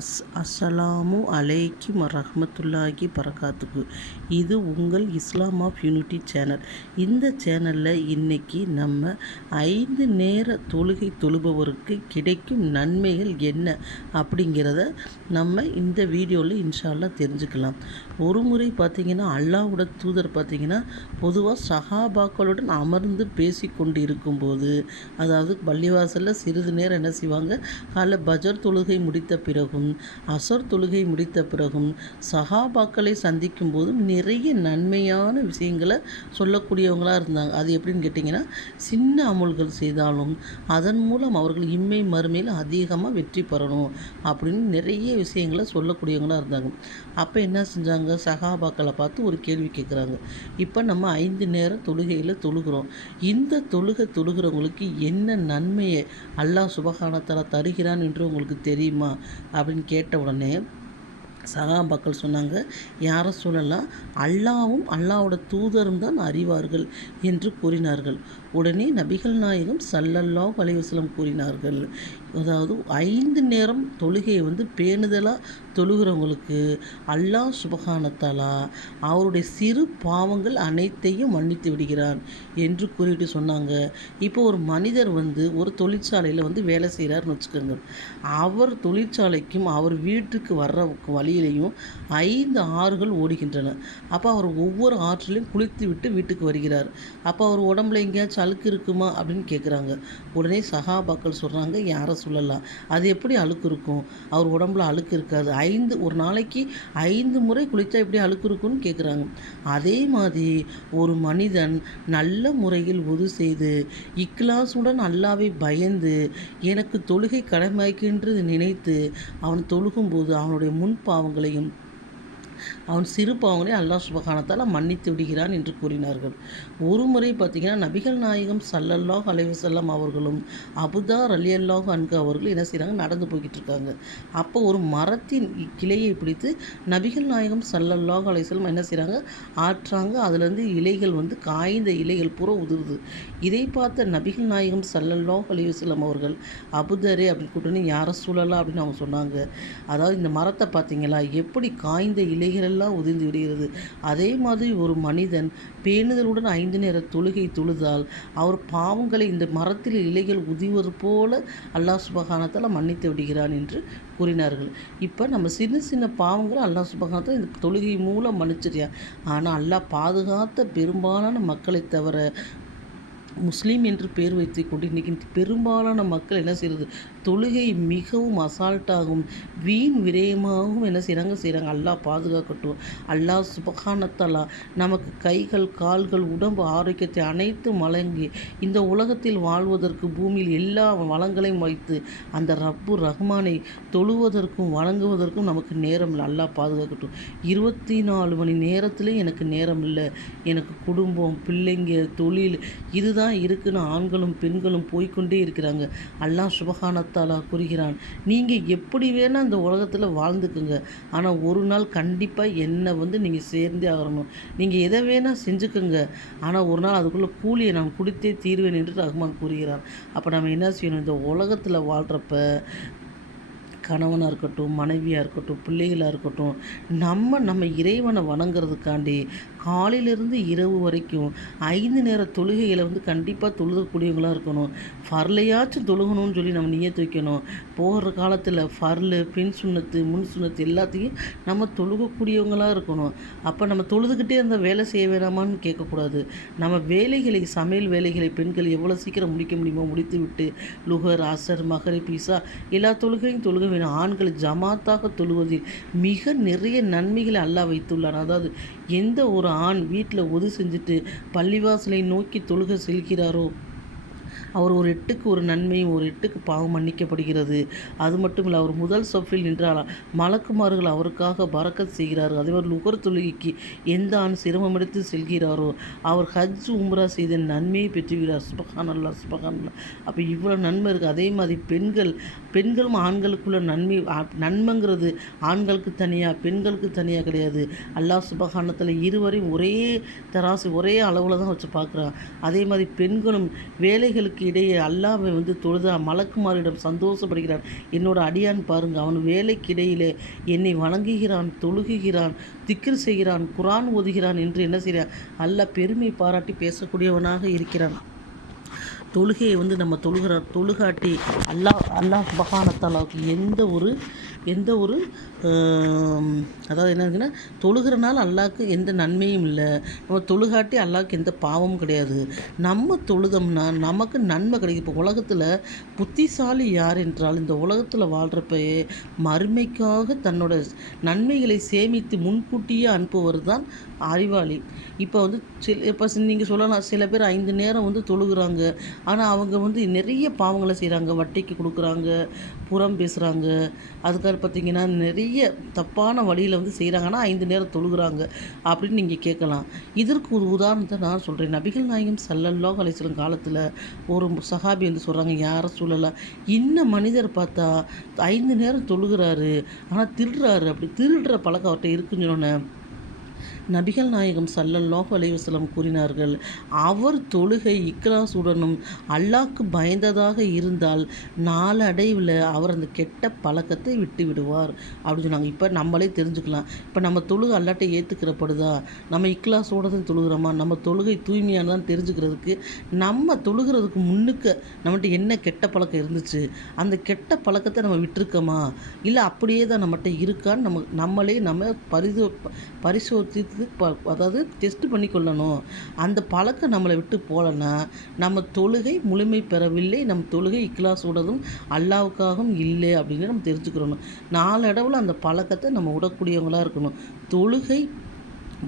As அஸ்ஸலாமு அலைக்கும் ரஹ்மத்துல்லாஹி பரகாத்துக்கு. இது உங்கள் இஸ்லாம் ஆஃப் யூனிட்டி சேனல். இந்த சேனலில் இன்னைக்கு நம்ம ஐந்து நேர தொழுகை தொழுபவருக்கு கிடைக்கும் நன்மைகள் என்ன அப்படிங்கிறத நம்ம இந்த வீடியோவில் இன்ஷால்லாம் தெரிஞ்சுக்கலாம். ஒரு முறை பார்த்திங்கன்னா அல்லாவோட தூதர் பார்த்திங்கன்னா பொதுவாக சஹாபாக்களுடன் அமர்ந்து பேசி கொண்டு இருக்கும்போது அதாவது பள்ளிவாசலில் சிறிது நேரம் என்ன செய்வாங்க? காலைல பஜர் தொழுகை முடித்த பிறகும் அசர் தொழுகை முடித்த பிறகும் சஹாபாக்களை சந்திக்கும் போதும் நிறைய நன்மையான விஷயங்களை சொல்லக்கூடியவங்களாக இருந்தாங்க. அது எப்படின்னு கேட்டிங்கன்னா சின்ன அமுல்கள் செய்தாலும் அதன் மூலம் அவர்கள் இம்மை மறுமையில் அதிகமாக வெற்றி பெறணும் அப்படின்னு நிறைய விஷயங்களை சொல்லக்கூடியவங்களாக இருந்தாங்க. அப்போ என்ன செஞ்சாங்க? சகாபாக்களை பார்த்து ஒரு கேள்வி கேட்குறாங்க. இப்போ நம்ம ஐந்து நேரம் தொழுகையில் தொழுகிறோம். இந்த தொழுகை தொழுகிறவங்களுக்கு என்ன நன்மையை அல்லாஹ் சுபகானத்தால் தருகிறான் என்று உங்களுக்கு தெரியுமா? அப்படின்னு கேட்ட உடனே சகாபாக்கள் சொன்னாங்க யாரை சொல்லலாம் அல்லாவும் அல்லாவோட தூதரும் தான் அறிவார்கள் என்று கூறினார்கள். உடனே நபிகள் நாயகம் சல்லல்லாஹ் அலைவசலம் கூறினார்கள் அதாவது ஐந்து நேரம் தொழுகையை வந்து பேணுதலாக தொழுகிறவங்களுக்கு அல்லாஹ் சுபகானத்தாலா அவருடைய சிறு பாவங்கள் அனைத்தையும் மன்னித்து விடுகிறான் என்று கூறிட்டு சொன்னாங்க. இப்போ ஒரு மனிதர் வந்து ஒரு தொழிற்சாலையில் வந்து வேலை செய்கிறாருன்னு வச்சுக்கோங்க. அவர் தொழிற்சாலைக்கும் அவர் வீட்டுக்கு வர்ற வழியிலையும் ஐந்து ஆறுகள் ஓடுகின்றன. அப்போ அவர் ஒவ்வொரு ஆற்றிலையும் குளித்து விட்டு வீட்டுக்கு வருகிறார். அப்போ அவர் உடம்புல எங்கேயாச்சும் அழுக்கு இருக்குமா அப்படின்னு கேட்குறாங்க உடனே சகாபாக்கள் சொல்கிறாங்க யாரை சொல்லலாம். அது எப்படி அழுக்கு இருக்கும்? அவர் உடம்புல அழுக்கு இருக்காது. ஐந்து ஒரு நாளைக்கு ஐந்து முறை குளித்தா எப்படி அழுக்கு இருக்கும்னு கேட்குறாங்க அதே மாதிரி ஒரு மனிதன் நல்ல முறையில் உது செய்து இக்லாசுடன் அல்லாவை பயந்து எனக்கு தொழுகை கடமைக்கின்றது நினைத்து அவன் தொழுகும்போது அவனுடைய முன்பா பாவங்களையும் அவன் சிறு பாவங்களை அல்லாஹ் சுபகானத்தால் மன்னித்து விடுகிறான் என்று கூறினார்கள். ஒரு முறை பார்த்திங்கன்னா நபிகள் நாயகம் சல்லல்லாஹ் அலைவசல்லாம் அவர்களும் அபுதார் அலி அல்லாஹ் அன்கு அவர்கள் என்ன செய்கிறாங்க நடந்து போய்கிட்டு இருக்காங்க. அப்போ ஒரு மரத்தின் கிளையை பிடித்து நபிகள் நாயகம் சல்லல்லாஹ் அலைவசல்லம் என்ன செய்கிறாங்க ஆற்றாங்க. அதுலேருந்து இலைகள் வந்து காய்ந்த இலைகள் பூரா உதிருது. இதை பார்த்த நபிகள் நாயகம் சல்லல்லாஹ் அலைவசல்லம் அவர்கள் அபுதரே அப்படின்னு கூப்பிட்டு யாரை சூழலாம் அப்படின்னு அவங்க சொன்னாங்க. அதாவது இந்த மரத்தை பார்த்தீங்களா? எப்படி காய்ந்த இலைகள் எல்லாம் உதிர்ந்து விடுகிறது. அதே மாதிரி ஒரு மனிதன் பேணுதலுடன் ஐந்து நேர தொழுகை தொழுதால் அவர் பாவங்களை இந்த மரத்தில் இலைகள் உதிவது போல அல்லாஹ் சுபகானத்தால் மன்னித்து விடுகிறான் என்று கூறினார்கள். இப்போ நம்ம சின்ன சின்ன பாவங்களை அல்லாஹ் சுபகானத்தை இந்த தொழுகை மூலம் மன்னிச்சிருயா ஆனால் அல்லாஹ் பாதுகாத்த பெரும்பாலான மக்களை தவிர முஸ்லீம் என்று பேர் வைத்து கொண்டு இன்றைக்கி பெரும்பாலான மக்கள் என்ன செய்கிறது தொழுகை மிகவும் அசால்ட்டாகும் வீண் விரயமாகவும் என சிறங்க செய்கிறாங்க அல்லா பாதுகாக்கட்டும். அல்லாஹ் சுபகானத்தலா நமக்கு கைகள் கால்கள் உடம்பு ஆரோக்கியத்தை அனைத்தும் வழங்கி இந்த உலகத்தில் வாழ்வதற்கு பூமியில் எல்லா வளங்களையும் வைத்து அந்த ரப்பு ரஹ்மானை தொழுவதற்கும் வழங்குவதற்கும் நமக்கு நேரம் இல்லை. அல்லாஹ் பாதுகாக்கட்டும். இருபத்தி நாலு மணி நேரத்திலே எனக்கு நேரம் இல்லை. எனக்கு குடும்பம் பிள்ளைங்க தொழில் இதுதான் இருக்குன்னு ஆண்களும் பெண்களும் போய்கொண்டே இருக்கிறாங்க. அல்லாஹ் சுபகான அல்லாத்தாலா கூறுகிறான். நீங்கள் எப்படி வேணால் இந்த உலகத்தில் வாழ்ந்துக்குங்க. ஆனால் ஒரு நாள் கண்டிப்பாக என்னை வந்து நீங்கள் சேர்ந்தே ஆகணும். நீங்கள் எதை வேணால் செஞ்சுக்கோங்க. ஆனால் ஒரு நாள் அதுக்குள்ளே கூலியை நான் கொடுத்தே தீர்வேன் என்று ரஹ்மான் கூறுகிறான் அப்போ நம்ம என்ன செய்யணும்? இந்த உலகத்தில் வாழ்கிறப்ப கணவனாக இருக்கட்டும் மனைவியாக இருக்கட்டும் பிள்ளைகளாக இருக்கட்டும் நம்ம நம்ம இறைவனை வணங்குறதுக்காண்டி காலையிலேருந்து இரவு வரைக்கும் ஐந்து நேர தொழுகைகளை வந்து கண்டிப்பாக தொழுகக்கூடியவங்களாக இருக்கணும். ஃபர்லையாச்சும் தொழுகணும்னு சொல்லி நம்ம நியத்து வைக்கணும் போகிற காலத்தில் ஃபர்லு பின் சுண்ணத்து முன் சுண்ணத்து எல்லாத்தையும் நம்ம தொழுகக்கூடியவங்களாக இருக்கணும். அப்போ நம்ம தொழுதுகிட்டே இருந்தால் வேலை செய்ய வேணாமான்னு கேட்கக்கூடாது. நம்ம வேலைகளை சமையல் வேலைகளை பெண்கள் எவ்வளோ சீக்கிரம் முடிக்க முடியுமோ முடித்து விட்டு லுகர் அசர் மகரி பீசா எல்லா தொழுகையும் தொழுக வேணும். ஆண்கள் ஜமாத்தாக தொழுவதில் மிக நிறைய நன்மைகளை அல்லா வைத்துள்ளார் அதாவது எந்த ஒரு ஆண் வீட்டில் ஒது செஞ்சுட்டு பள்ளிவாசலை நோக்கி தொழுக செல்கிறாரோ? அவர் ஒரு எட்டுக்கு ஒரு நன்மையும் ஒரு எட்டுக்கு பாவம் மன்னிக்கப்படுகிறது. அது மட்டும் இல்லை அவர் முதல் சொப்பில் நின்றாலாம் மலக்குமார்கள் அவருக்காக பறக்க செய்கிறார்கள். அதே மாதிரி நுகர் தொழுகைக்கு எந்த ஆண் சிரமம் எடுத்து செல்கிறாரோ அவர் ஹஜ் உம்ரா செய்த நன்மையை பெற்றுகிறார் சுபகான் அல்லா சுபகான் அல்லா அப்போ இவ்வளோ நன்மை இருக்குது அதே மாதிரி பெண்கள் பெண்களும் ஆண்களுக்குள்ள நன்மை நன்மைங்கிறது ஆண்களுக்கு தனியாக பெண்களுக்கு தனியாக கிடையாது. அல்லாஹ் சுபகானத்தில் இருவரையும் ஒரே தராசு ஒரே அளவில் தான் வச்சு பார்க்குறான். அதே மாதிரி பெண்களும் வேலைகளுக்கு அவர்களுக்கு இடையே அல்லாவை வந்து தொழுதா மலக்குமாரிடம் சந்தோஷப்படுகிறான். என்னோட அடியான் பாருங்க அவன் வேலைக்கு இடையிலே என்னை வணங்குகிறான் தொழுகுகிறான் திக்கிர் செய்கிறான் குரான் ஓதுகிறான் என்று என்ன செய்கிறான்? அல்லாஹ் பெருமை பாராட்டி பேசக்கூடியவனாக இருக்கிறான். தொழுகையை வந்து நம்ம தொழுகிற தொழுகாட்டி அல்லாஹ் அல்லாஹ் சுபஹானத்தாலாவுக்கு எந்த ஒரு எந்த ஒரு அதாவது என்ன இருக்குன்னா தொழுகிறனால அல்லாவுக்கு எந்த நன்மையும் இல்லை. நம்ம தொழுகாட்டி அல்லாவுக்கு எந்த பாவமும் கிடையாது. நம்ம தொழுதம்னா நமக்கு நன்மை கிடைக்கும் இப்போ உலகத்தில் புத்திசாலி யார் என்றால் இந்த உலகத்தில் வாழ்கிறப்பயே மறுமைக்காக தன்னோட நன்மைகளை சேமித்து முன்கூட்டியே அனுப்புவர் தான் அறிவாளி. இப்போ வந்து சில இப்போ நீங்கள் சொல்லலாம் சில பேர் ஐந்து நேரம் வந்து தொழுகிறாங்க. ஆனால் அவங்க வந்து நிறைய பாவங்களை செய்கிறாங்க வட்டிக்கு கொடுக்குறாங்க புறம் பேசுகிறாங்க அதுக்காக பார்த்திங்கன்னா நிறைய தப்பான வழியில் வந்து செய்கிறாங்க ஆனால் ஐந்து நேரம் தொழுகிறாங்க அப்படின்னு நீங்கள் கேட்கலாம். இதற்கு ஒரு உதாரணத்தை நான் சொல்கிறேன் நபிகள் நாயகம் ஸல்லல்லாஹு கலைச்சலும் காலத்தில் ஒரு சஹாபி வந்து சொல்கிறாங்க யாரை சொல்லலாம் இன்ன மனிதர் பார்த்தா ஐந்து நேரம் தொழுகிறாரு ஆனால் திருடுறாரு அப்படி திருடுற பழக்கம் அவர்கிட்ட இருக்குன்னு சொன்னோன்னே நபிகள் நாயகம் சல்லல்லாஹு அலைவசலம் கூறினார்கள் அவர் தொழுகை இக்லாசுடனும் அல்லாக்கு பயந்ததாக இருந்தால் நாளடைவில் அவர் அந்த கெட்ட பழக்கத்தை விட்டு விடுவார். அப்படின்னு சொன்னாங்க. இப்போ நம்மளே தெரிஞ்சுக்கலாம். இப்போ நம்ம தொழுகை அல்லாட்டை ஏற்றுக்கிறப்படுதா நம்ம இக்லாஸோட தான் தொழுகிறோமா? நம்ம தொழுகை தூய்மையானதான் தெரிஞ்சுக்கிறதுக்கு நம்ம தொழுகிறதுக்கு முன்னுக்க நம்மகிட்ட என்ன கெட்ட பழக்கம் இருந்துச்சு? அந்த கெட்ட பழக்கத்தை நம்ம விட்டுருக்கோமா? இல்லை அப்படியே தான் நம்மகிட்ட இருக்கான்னு நம்ம நம்மளே நம்ம பரிசோ பரிசோதித்து ப அதாவது டெஸ்ட் பண்ணி கொள்ளணும் அந்த பழக்கம் நம்மளை விட்டு போகலன்னா நம்ம தொழுகை முழுமை பெறவில்லை நம் தொழுகை இக்லாஸோடதும் அல்லாவுக்காகவும் இல்லை அப்படின்னு நம்ம தெரிஞ்சுக்கிறணும். நாலடவில் அந்த பழக்கத்தை நம்ம விடக்கூடியவங்களாக இருக்கணும். தொழுகை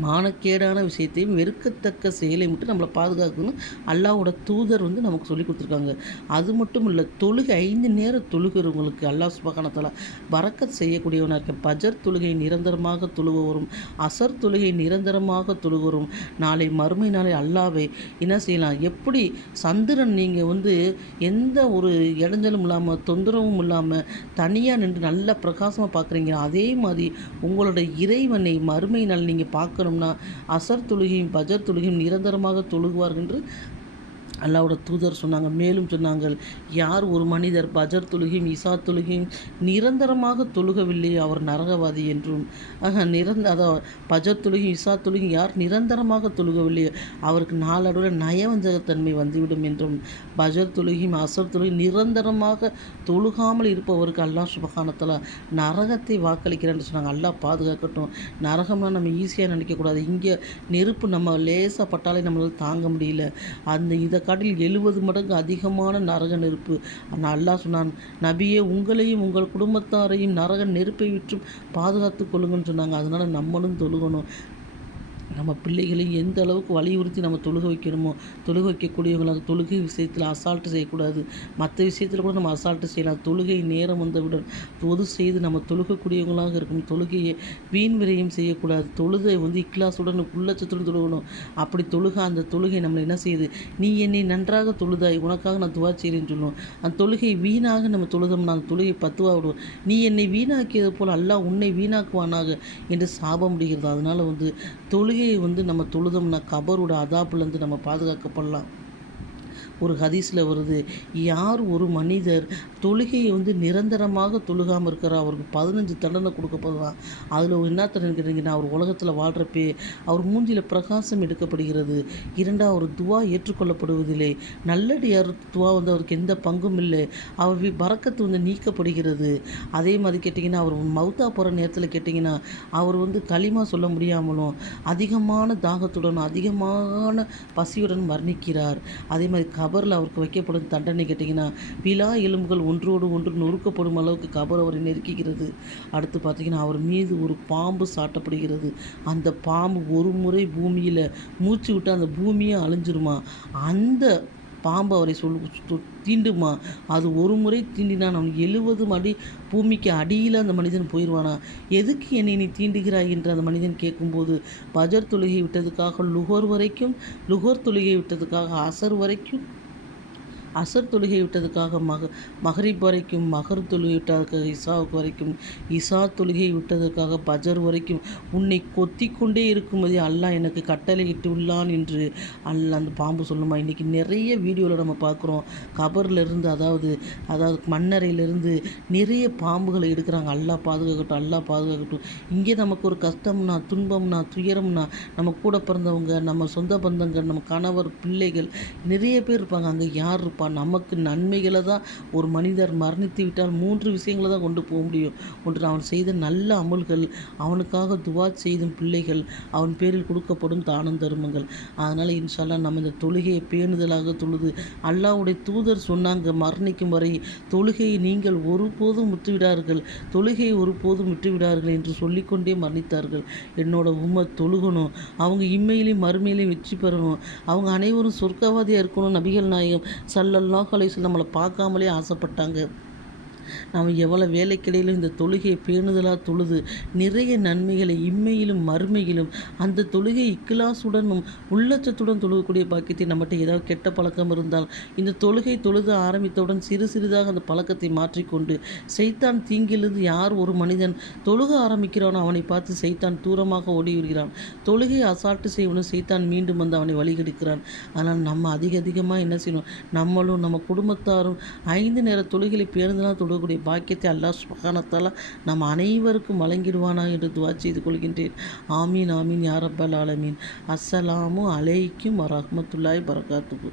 மானக்கேடான விஷயத்தையும் வெறுக்கத்தக்க செயலை மட்டும் நம்மளை பாதுகாக்கணும். அல்லாவோட தூதர் வந்து நமக்கு சொல்லி கொடுத்துருக்காங்க. அது மட்டும் இல்லை தொழுகை ஐந்து நேரம் தொழுகிறவங்களுக்கு அல்லாஹ் சுபகானத்தால் வரக்கத் செய்யக்கூடியவனாக இருக்க பஜர் தொழுகை நிரந்தரமாக தொழுவரும் அசர் தொழுகை நிரந்தரமாக தொழுவரும் நாளை மறுமை நாளை அல்லாவே என்ன செய்யலாம்? எப்படி சந்திரன் நீங்கள் வந்து எந்த ஒரு இடைஞ்சலும் இல்லாமல் தொந்தரவும் இல்லாமல் தனியாக நின்று நல்ல பிரகாசமாக பார்க்குறீங்க அதே மாதிரி உங்களோட இறைவனை மறுமை நாள் நீங்கள் பார்க்க பார்க்கணும்னா அசர் தொழுகையும் பஜர் தொழுகையும் நிரந்தரமாக தொழுகுவார்கள் என்று அல்லாவோட தூதர் சொன்னாங்க மேலும் சொன்னாங்க யார் ஒரு மனிதர் பஜர் தொழுகையும் இசா தொழுகையும் நிரந்தரமாக தொழுகவில்லை அவர் நரகவாதி என்றும். ஆக நிரந்த அதாவது பஜர் தொழுகையும் இசா தொழுகையும் யார் நிரந்தரமாக தொழுகவில்லை அவருக்கு நாளடைவில் நயவஞ்சகத்தன்மை வந்துவிடும் என்றும். பஜர் தொழுகையும் அசர் தொழுகையும் நிரந்தரமாக தொழுகாமல் இருப்பவருக்கு அல்லாஹ் சுபகானத்தில் நரகத்தை வாக்களிக்கிறான்னு சொன்னாங்க. அல்லாஹ் பாதுகாக்கட்டும். நரகம்னா நம்ம ஈஸியாக நினைக்கக்கூடாது. இங்கே நெருப்பு நம்ம லேசாக பட்டாலே நம்மளால் தாங்க முடியல. அந்த இதை காட்டில் எழுபது மடங்கு அதிகமான நரக நெருப்பு. ஆனால் அல்லாஹ் சொன்னான் நபியே உங்களையும் உங்கள் குடும்பத்தாரையும் நரக நெருப்பை விற்று பாதுகாத்து கொள்ளுங்கன்னு சொன்னாங்க. அதனால் நம்மளும் தொழுகணும். நம்ம பிள்ளைகளையும் எந்த அளவுக்கு வலியுறுத்தி நம்ம தொழுக வைக்கணுமோ தொழுக வைக்கக்கூடியவங்களாக தொழுகை விஷயத்தில் அசால்ட்டு செய்யக்கூடாது. மற்ற விஷயத்தில் கூட நம்ம அசால்ட்டு செய்யலாம். தொழுகை நேரம் வந்தவுடன் தொது செய்து நம்ம தொழுகக்கூடியவங்களாக இருக்கும். தொழுகையை வீண் விரயம் செய்யக்கூடாது. தொழுகை வந்து இக்லாசுடன் உள்ளச்சத்துடன் தொழுகணும். அப்படி தொழுக அந்த தொழுகை நம்மளை என்ன செய்யுது? நீ என்னை நன்றாக தொழுதாய் உனக்காக நான் துவா செய்கிறேன்னு சொல்லுவோம் அந்த தொழுகை வீணாக நம்ம தொழுதோம்னா அந்த தொழுகை பத்துவா விடுவோம். நீ என்னை வீணாக்கியது போல் அல்லாஹ் உன்னை வீணாக்குவானாக என்று சாபம் முடிகிறது அதனால் வந்து தொழுகை தொழுகையை வந்து நம்ம தொழுதோம்னா கபரோட அதாப்புலேருந்து நம்ம பாதுகாக்கப்படலாம். ஒரு ஹதீஸில் வருது யார் ஒரு மனிதர் தொழுகையை வந்து நிரந்தரமாக தொழுகாமல் இருக்கிற? அவருக்கு பதினஞ்சு தண்டனை கொடுக்கப்படுறான் அதில் என்ன தண்டனை கேட்டீங்கன்னா அவர் உலகத்தில் வாழ்கிறப்பே அவர் மூஞ்சியில் பிரகாசம் எடுக்கப்படுகிறது. இரண்டாவது ஒரு துவா ஏற்றுக்கொள்ளப்படுவதில்லை. நல்லடியார் துவா வந்து அவருக்கு எந்த பங்கும் இல்லை. அவர் பறக்கத்து வந்து நீக்கப்படுகிறது. அதே மாதிரி கேட்டிங்கன்னா அவர் மவுத்தா போகிற நேரத்தில் கேட்டிங்கன்னா அவர் வந்து களிமா சொல்ல முடியாமலும் அதிகமான தாகத்துடன் அதிகமான பசியுடன் மரணிக்கிறார். அதே மாதிரி க கபரில் அவருக்கு வைக்கப்படும் தண்டனை கேட்டிங்கன்னா விழா எலும்புகள் ஒன்றோடு ஒன்று நொறுக்கப்படும் அளவுக்கு கபர் அவரை நெருக்குகிறது. அடுத்து பார்த்திங்கன்னா அவர் மீது ஒரு பாம்பு சாட்டப்படுகிறது. அந்த பாம்பு ஒரு முறை பூமியில் மூச்சு விட்டு அந்த பூமியே அழிஞ்சிருமா? அந்த பாம்பு அவரை சொல் தீண்டுமா? அது ஒரு முறை தீண்டினான் அவன் எழுபது அடி பூமிக்கு அடியில் அந்த மனிதன் போயிடுவானா எதுக்கு என்னை நீ தீண்டுகிறாய் என்று அந்த மனிதன் கேட்கும்போது பஜர் தொழுகை விட்டதுக்காக லுகோர் வரைக்கும் லுகோர் தொழுகை விட்டதுக்காக அசர் வரைக்கும் அசர் தொழுகை விட்டதுக்காக மக மஹரிப் வரைக்கும் மகர் தொழுகை விட்டதற்காக இசாவுக்கு வரைக்கும் இசா தொழுகை விட்டதற்காக பஜர் வரைக்கும் உன்னை கொத்தி கொண்டே இருக்கும்போது அல்லாஹ் எனக்கு கட்டளை இட்டு உள்ளான் என்று அல்ல அந்த பாம்பு சொல்லுமா? இன்றைக்கி நிறைய வீடியோவில் நம்ம பார்க்குறோம். கபர்லேருந்து அதாவது அதாவது மண்ணறையிலேருந்து நிறைய பாம்புகளை எடுக்கிறாங்க. அல்லா பாதுகாக்கட்டும் அல்லாஹ் பாதுகாக்கட்டும். இங்கே நமக்கு ஒரு கஷ்டம்னா துன்பம்னா துயரம்னா நம்ம கூட பிறந்தவங்க நம்ம சொந்த பந்தங்கள் நம்ம கணவர் பிள்ளைகள் நிறைய பேர் இருப்பாங்க. அங்கே யார் இருப்பா நமக்கு நன்மைகளை தான் ஒரு மனிதர் மரணித்து விட்டால் மூன்று விஷயங்களை தான் கொண்டு போக முடியும். ஒன்று அவன் செய்த நல்ல அமல்கள் அவனுக்காக துவா செய்தும் பிள்ளைகள் அவன் பேரில் கொடுக்கப்படும் தானம் தருமங்கள். அதனால் இன்ஷால்லா நம்ம இந்த தொழுகையை பேணுதலாக தொழுது அல்லாஹ்வுடைய தூதர் சொன்னாங்க மரணிக்கும் வரை தொழுகையை நீங்கள் ஒருபோதும் விட்டுவிடார்கள் தொழுகையை ஒருபோதும் விட்டுவிடார்கள் என்று சொல்லிக்கொண்டே மரணித்தார்கள். என்னோட உம்மை தொழுகணும் அவங்க இம்மையிலையும் மறுமையிலையும் வெற்றி பெறணும் அவங்க அனைவரும் சொர்க்கவாதியாக இருக்கணும் நபிகள் நாயகம் சல்லல்லாஹு அலைஹி நம்மளை பார்க்காமலே ஆசைப்பட்டாங்க. நாம் எவ்வளோ வேலைக்கிடையிலும் இந்த தொழுகையை பேணுதலாக தொழுது நிறைய நன்மைகளை இம்மையிலும் மறுமையிலும் அந்த தொழுகை இக்கிலாசுடனும் உள்ளச்சத்துடன் தொழுகக்கூடிய பாக்கியத்தை நம்மகிட்ட ஏதாவது கெட்ட பழக்கம் இருந்தால் இந்த தொழுகை தொழுது ஆரம்பித்தவுடன் சிறு சிறிதாக அந்த பழக்கத்தை மாற்றிக்கொண்டு செய்தான் தீங்கிலிருந்து யார் ஒரு மனிதன் தொழுக ஆரம்பிக்கிறானோ அவனை பார்த்து செய்தான் தூரமாக ஓடி வருகிறான் தொழுகை அசால்ட்டு செய்வனும் செய்தான் மீண்டும் வந்து அவனை வழிகெடுக்கிறான். ஆனால் நம்ம அதிக அதிகமாக என்ன செய்யணும்? நம்மளும் நம்ம குடும்பத்தாரும் ஐந்து நேர தொழுகைகளை பேருந்தெல்லாம் தொழக்கூடிய பாக்கியத்தை அல்லாஹ் சுபஹானத்தாலா நம் அனைவருக்கும் வழங்கிடுவானா என்று துவா செய்து கொள்கின்றேன். ஆமீன் ஆமீன் யாரப்பல் ஆலமீன். அஸ்ஸலாமு அலைக்கும் வரமத்துல்லாய் பரகாத்துக்கு